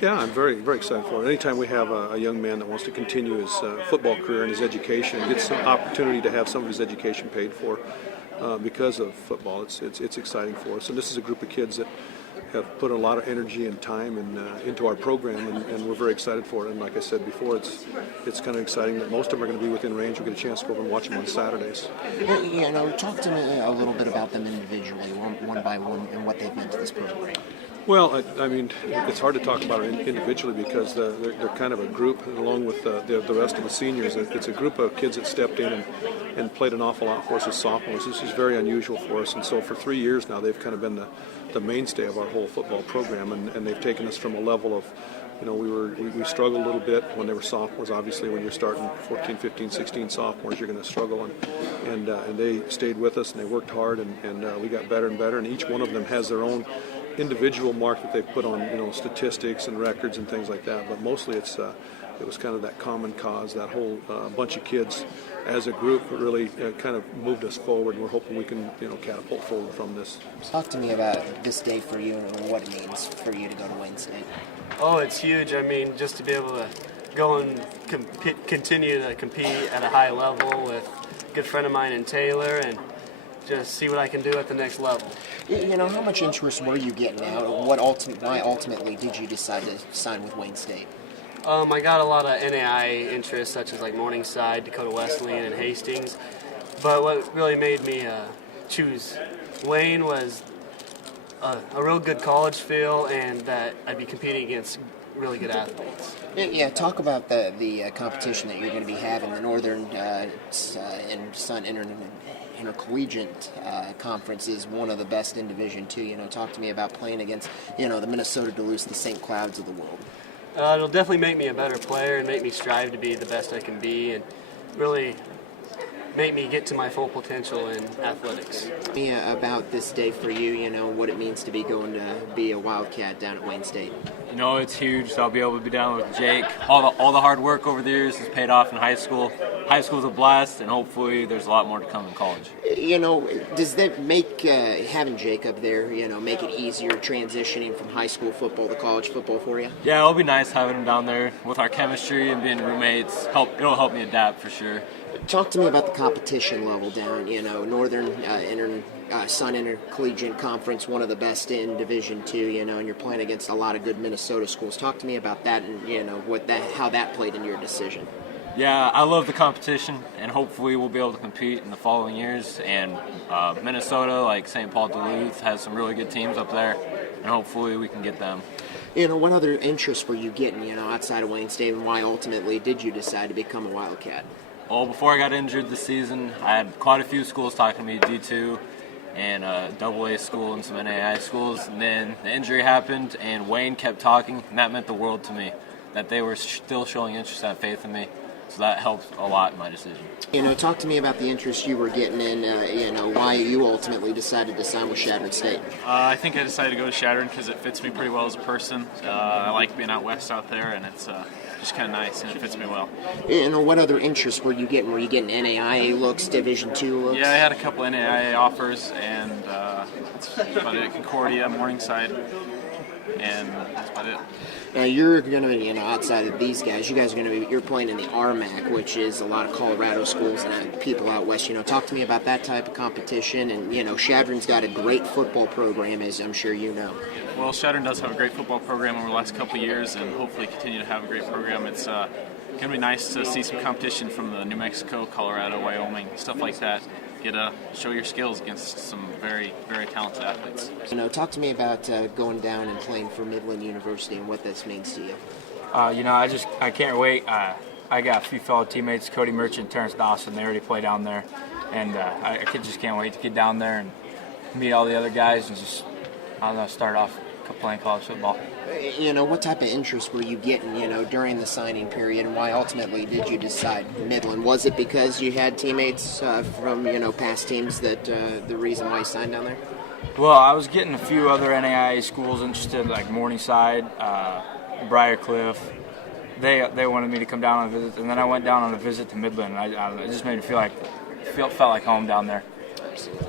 Yeah, I'm very, very excited for it. Anytime we have a young man that wants to continue his football career and his education, and gets some opportunity to have some of his education paid for because of football, it's exciting for us. And this is a group of kids that have put a lot of energy and time into our program, and we're very excited for it. And like I said before, it's kind of exciting that most of them are going to be within range. We get a chance to go over and watch them on Saturdays. Talk to me a little bit about them individually, one by one, and what they've meant to this program. Well, I mean, it's hard to talk about it individually because they're kind of a group, along with the rest of the seniors. It's a group of kids that stepped in and played an awful lot for us as sophomores. This is very unusual for us, and so for 3 years now, they've kind of been the mainstay of our whole football program, and they've taken us from a level of, we struggled a little bit when they were sophomores. Obviously, when you're starting 14, 15, 16 sophomores, you're going to struggle, and they stayed with us, and they worked hard, and we got better and better, and each one of them has their own individual mark that they put on, statistics and records and things like that. But mostly it was kind of that common cause, that whole bunch of kids as a group really kind of moved us forward. And we're hoping we can, catapult forward from this. Talk to me about this day for you and what it means for you to go to Wayne State. Oh, it's huge. I mean, just to be able to go and continue to compete at a high level with a good friend of mine in Taylor, and just see what I can do at the next level. How much interest were you getting out? Why ultimately did you decide to sign with Wayne State? I got a lot of NAI interests, such as like Morningside, Dakota Wesleyan, and Hastings. But what really made me choose Wayne was a real good college feel, and that I'd be competing against really good athletes. Yeah, talk about the competition that you're going to be having. The Northern and Sun Intercollegiate Conference is one of the best in Division II. Talk to me about playing against, the Minnesota Duluth, the St. Clouds of the world. It'll definitely make me a better player and make me strive to be the best I can be, and really make me get to my full potential in athletics. Yeah, about this day for you, what it means to be going to be a Wildcat down at Wayne State. It's huge. I'll be able to be down with Jake. All the hard work over the years has paid off in high school. High school's a blast, and hopefully there's a lot more to come in college. Does that make having Jake up there, make it easier transitioning from high school football to college football for you? Yeah, it'll be nice having him down there with our chemistry and being roommates. It'll help me adapt for sure. Talk to me about the competition level down. Northern Sun Intercollegiate Conference, one of the best in Division II. And you're playing against a lot of good Minnesota schools. Talk to me about that and how that played in your decision. Yeah, I love the competition, and hopefully we'll be able to compete in the following years. And Minnesota, like St. Paul Duluth, has some really good teams up there, and hopefully we can get them. What other interests were you getting, outside of Wayne State, and why ultimately did you decide to become a Wildcat? Well, before I got injured this season, I had quite a few schools talking to me, D2 and AA school and some NAI schools. And then the injury happened, and Wayne kept talking, and that meant the world to me, that they were still showing interest and faith in me. So that helped a lot in my decision. Talk to me about the interest you were getting in, why you ultimately decided to sign with Chadron State. I think I decided to go to Chadron because it fits me pretty well as a person. I like being out west out there, and it's just kind of nice, and it fits me well. What other interests were you getting? Were you getting NAIA looks, Division II looks? Yeah, I had a couple NAIA offers, and that's about it. Concordia, Morningside, and that's about it. Now you're going to be, outside of these guys, you guys are going to be, you're playing in the RMAC, which is a lot of Colorado schools and people out west. Talk to me about that type of competition. And, Chadron's got a great football program, as I'm sure you know. Well, Chadron does have a great football program over the last couple of years, and hopefully continue to have a great program. It's going to be nice to see some competition from the New Mexico, Colorado, Wyoming, stuff like that. Get to show your skills against some very, very talented athletes. Talk to me about going down and playing for Midland University and what this means to you. I can't wait. I got a few fellow teammates, Cody Merchant, Terrence Dawson. They already play down there, and I just can't wait to get down there and meet all the other guys and just start off playing college football. What type of interest were you getting, during the signing period, and why ultimately did you decide Midland? Was it because you had teammates from, past teams that the reason why you signed down there? Well, I was getting a few other NAIA schools interested, like Morningside, Briarcliff. They wanted me to come down on a visit, and then I went down on a visit to Midland, and it just made me felt like home down there. Absolutely.